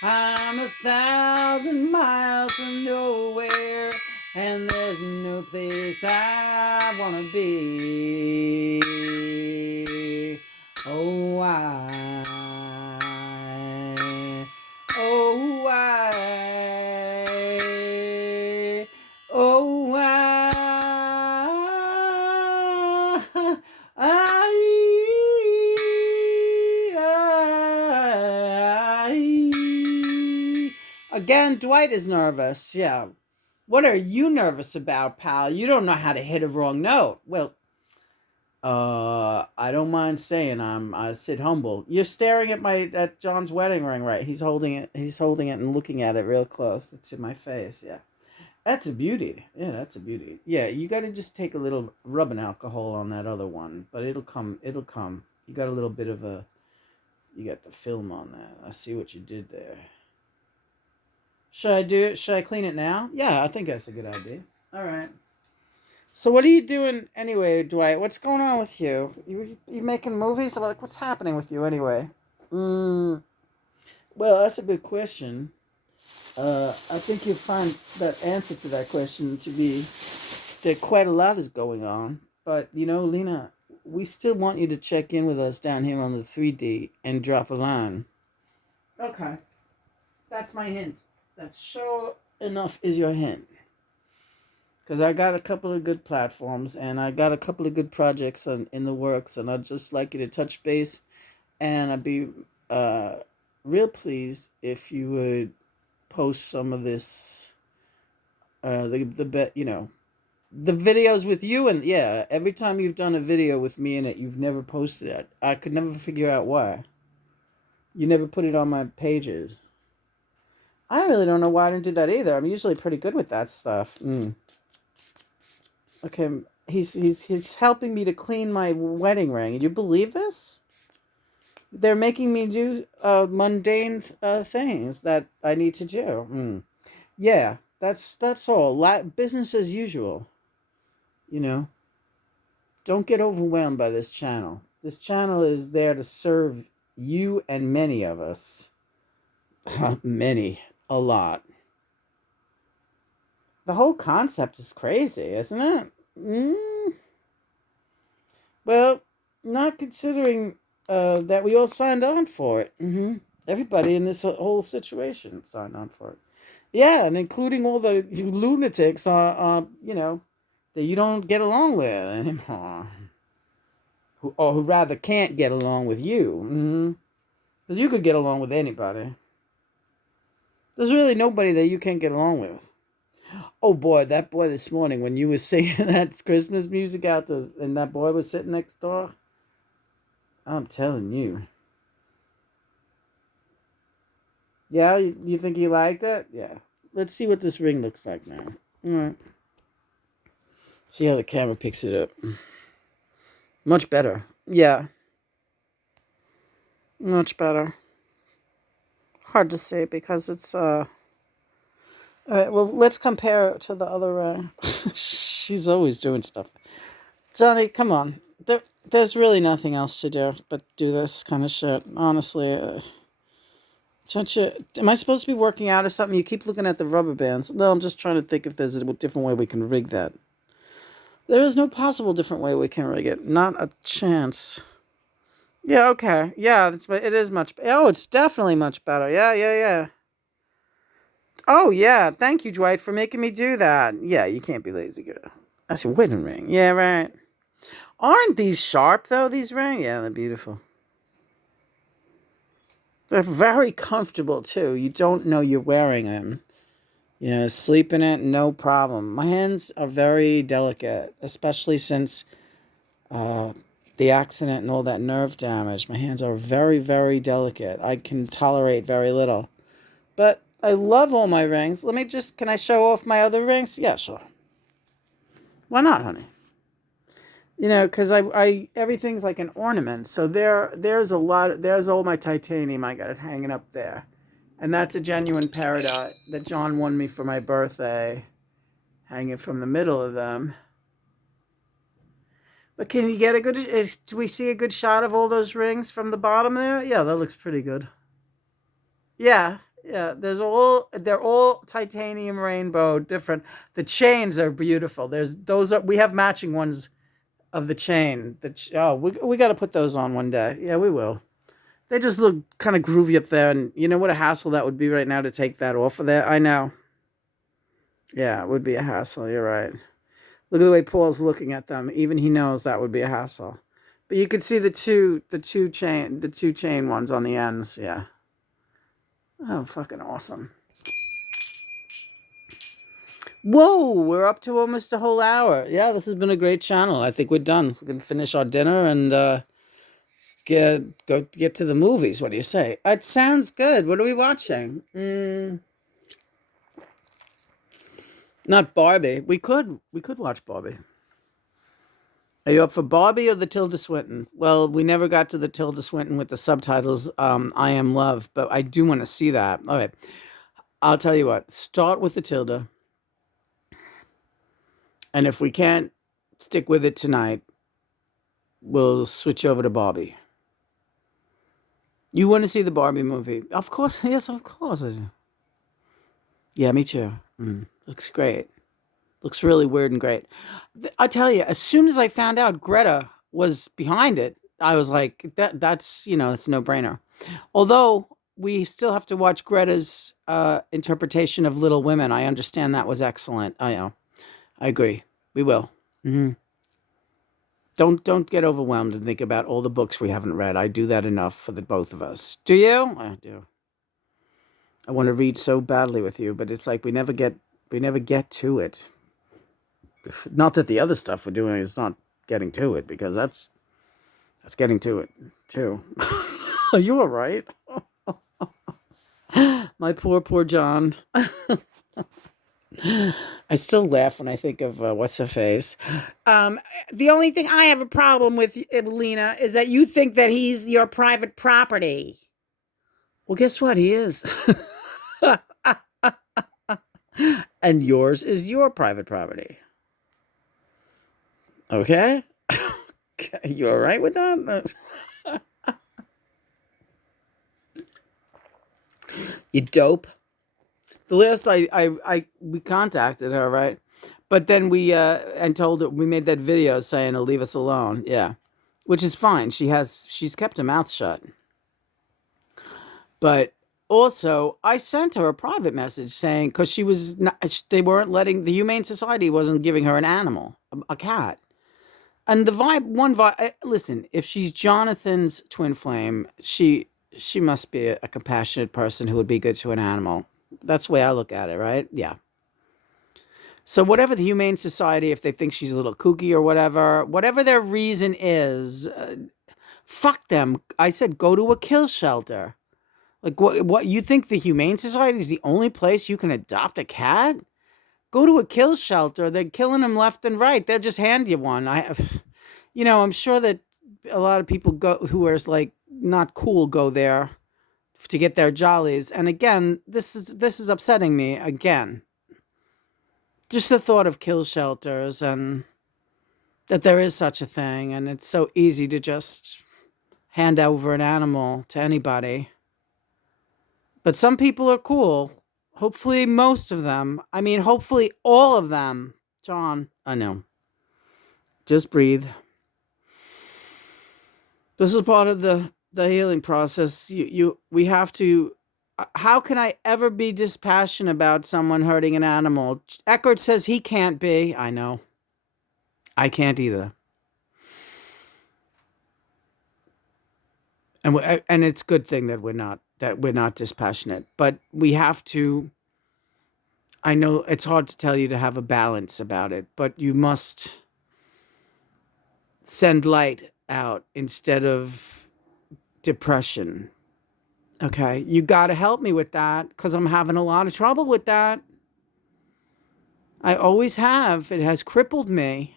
I'm 1,000 miles from nowhere, and there's no place I wanna be. Oh, oh, oh, Again, Dwight is nervous. Yeah. What are you nervous about, pal? You don't know how to hit a wrong note. Well, I don't mind saying I sit humble. You're staring at John's wedding ring, right? He's holding it and looking at it real close. It's in my face, yeah. That's a beauty. Yeah, that's a beauty. Yeah, you got to just take a little rubbing alcohol on that other one, but it'll come. You got a little bit of you got the film on that. I see what you did there. Should I do it? Should I clean it now? Yeah, I think that's a good idea. All right. So what are you doing anyway, Dwight? What's going on with you? You making movies? Like, what's happening with you anyway? Well, that's a good question. I think you'll find that answer to that question to be that quite a lot is going on. But, Lena, we still want you to check in with us down here on the 3D and drop a line. Okay. That's my hint. That's sure enough is your hint. Because I got a couple of good platforms and I got a couple of good projects in the works, and I'd just like you to touch base, and I'd be real pleased if you would post some of this, the videos with you, and yeah, every time you've done a video with me in it, you've never posted it. I could never figure out why. You never put it on my pages. I really don't know why I didn't do that either. I'm usually pretty good with that stuff. Okay, he's helping me to clean my wedding ring. You believe this? They're making me do mundane things that I need to do. Yeah, that's all. Business as usual. Don't get overwhelmed by this channel. This channel is there to serve you and many of us. Many. A lot. The whole concept is crazy, isn't it? Well, not considering that we all signed on for it. Everybody in this whole situation signed on for it. Yeah, and including all the lunatics, that you don't get along with anymore. Who rather can't get along with you. Because you could get along with anybody. There's really nobody that you can't get along with. Oh boy, that boy this morning when you were singing that Christmas music and that boy was sitting next door. I'm telling you. Yeah, you think he liked it? Yeah. Let's see what this ring looks like now. All right. See how the camera picks it up. Much better. Yeah. Much better. Hard to say because it's all right, well, let's compare it to the other she's always doing stuff. Johnny, come on. There's really nothing else to do but do this kind of shit. Honestly, am I supposed to be working out or something? You keep looking at the rubber bands. No, I'm just trying to think if there's a different way we can rig that. There is no possible different way we can rig it. Not a chance. Yeah, okay. Yeah, it is much. Oh, it's definitely much better. Yeah. Oh, yeah. Thank you, Dwight, for making me do that. Yeah, you can't be lazy, girl. That's your wedding ring. Yeah, right. Aren't these sharp, though, these rings? Yeah, they're beautiful. They're very comfortable too. You don't know you're wearing them. Sleep in it, no problem. My hands are very delicate, especially since uh, the accident and all that nerve damage. My hands are very, very delicate. I can tolerate very little. But I love all my rings. Can I show off my other rings? Yeah, sure. Why not, honey? Because everything's like an ornament. So there's all my titanium. I got it hanging up there. And that's a genuine peridot that John won me for my birthday. Hanging from the middle of them. But can you get do we see a good shot of all those rings from the bottom there? Yeah, that looks pretty good. Yeah, yeah. They're all titanium rainbow different. The chains are beautiful. We have matching ones of the chain. We got to put those on one day. Yeah, we will. They just look kind of groovy up there, and you know what a hassle that would be right now to take that off of there. I know. Yeah, it would be a hassle. You're right. Look at the way Paul's looking at them. Even he knows that would be a hassle. But you could see the two chain ones on the ends. Yeah. Oh, fucking awesome. Whoa, we're up to almost a whole hour. Yeah, this has been a great channel. I think we're done. We can finish our dinner and get to the movies. What do you say? It sounds good. What are we watching? Not Barbie. We could watch Barbie. Are you up for Barbie or the Tilda Swinton? Well, we never got to the Tilda Swinton with the subtitles, I Am Love, but I do want to see that. All right. I'll tell you what. Start with the Tilda. And if we can't stick with it tonight, we'll switch over to Barbie. You want to see the Barbie movie? Of course. Yes, of course I do. Yeah, me too. Looks great. Looks really weird and great. I tell you, as soon as I found out Greta was behind it, I was like, that's it's a no-brainer. Although we still have to watch Greta's interpretation of Little Women. I understand that was excellent. I know. I agree. We will. Don't get overwhelmed and think about all the books we haven't read. I do that enough for the both of us. Do you? I do. I want to read so badly with you, but it's like we never get to it. Not that the other stuff we're doing is not getting to it, because that's getting to it too. Are you all right? My poor John. I still laugh when I think of what's her face. The only thing I have a problem with, Evelina, is that you think that he's your private property. Well, guess what? He is. And yours is your private property. Okay? You all right with that? You dope. The last we contacted her, right? But then we and told her, we made that video saying to leave us alone. Yeah. Which is fine. She's kept her mouth shut. But also, I sent her a private message saying, because they weren't letting, the Humane Society wasn't giving her an animal, a cat. And listen, if she's Jonathan's twin flame, she must be a compassionate person who would be good to an animal. That's the way I look at it, right? Yeah. So whatever the Humane Society, if they think she's a little kooky or whatever their reason is, fuck them. I said, go to a kill shelter. Like, what you think the Humane Society is the only place you can adopt a cat? Go to a kill shelter. They're killing them left and right. They'll just hand you one. I'm sure that a lot of people who are like not cool go there to get their jollies. And again, this is upsetting me again. Just the thought of kill shelters and that there is such a thing, and it's so easy to just hand over an animal to anybody. But some people are cool. Hopefully most of them. I mean, hopefully all of them. John, I know. Just breathe. This is part of the healing process. We have to. How can I ever be dispassionate about someone hurting an animal? Eckhart says he can't be. I know. I can't either. And it's a good thing that we're not that we're not dispassionate, but we have to. I know it's hard to tell you to have a balance about it, but you must send light out instead of depression. Okay, you got to help me with that because I'm having a lot of trouble with that. I always have. It has crippled me,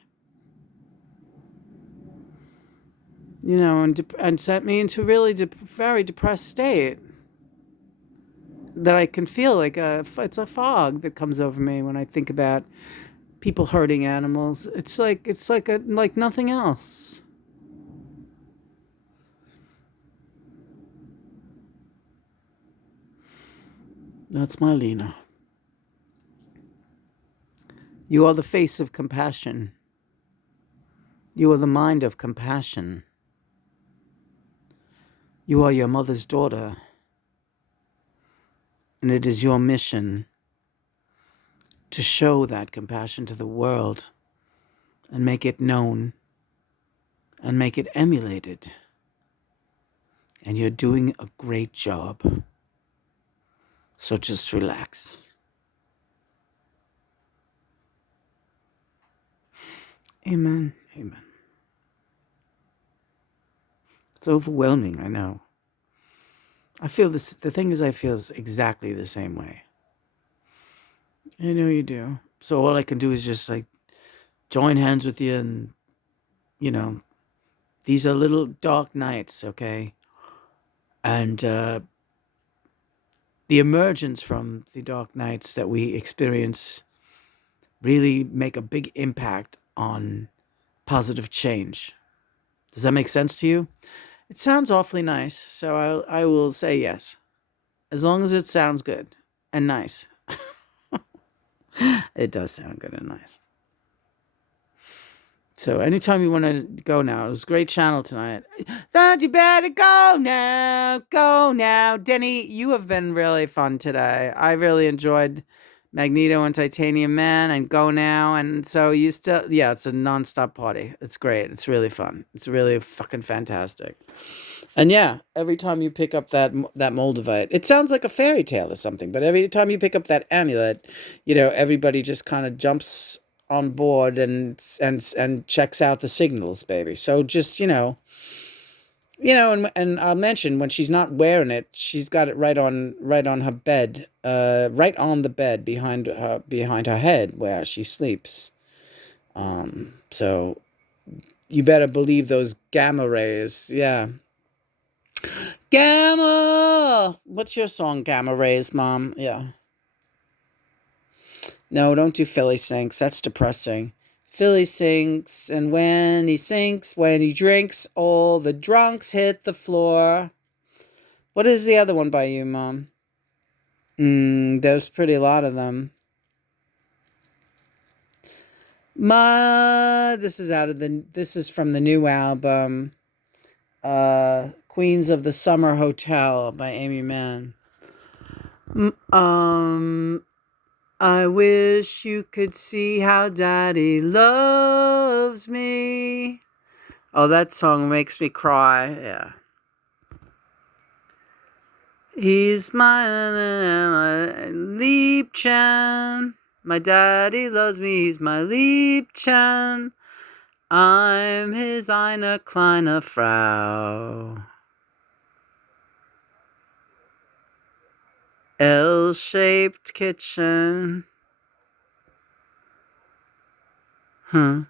and sent me into really very depressed state that I can feel like it's a fog that comes over me when I think about people hurting animals. It's like nothing else. That's my Lena. You are the face of compassion. You are the mind of compassion. You are your mother's daughter. And it is your mission to show that compassion to the world and make it known and make it emulated. And you're doing a great job. So just relax. Amen. Amen. It's overwhelming, I know. I feel this. The thing is, I feel exactly the same way. I know you do. So all I can do is just like join hands with you, and you know, these are little dark nights, okay? And the emergence from the dark nights that we experience really make a big impact on positive change. Does that make sense to you? It sounds awfully nice, so I will say yes, as long as it sounds good and nice. It does sound good and nice. So anytime you want to go now, it was a great channel tonight. Thought you better go now, go now. Denny, you have been really fun today. I really enjoyed Magneto and Titanium Man and Go Now. And so you still, yeah, it's a nonstop party. It's great. It's really fun. It's really fucking fantastic. And yeah, every time you pick up that Moldavite, it sounds like a fairy tale or something, but every time you pick up that amulet, everybody just kind of jumps on board and checks out the signals, baby. So just and I'll mention when she's not wearing it, she's got it right on her bed, right on the bed behind her head where she sleeps. So you better believe those gamma rays, yeah. Gamma! What's your song, Gamma Rays, Mom? Yeah. No, don't do Philly Sinks. That's depressing. Philly sinks, and when he drinks, all the drunks hit the floor. What is the other one by you, Mom? There's pretty lot of them. This is from the new album, Queens of the Summer Hotel by Amy Mann. I wish you could see how Daddy loves me. Oh, that song makes me cry. Yeah. He's my Liebchen. My daddy loves me. He's my Liebchen. I'm his eine kleine Frau. L-shaped kitchen. Huh.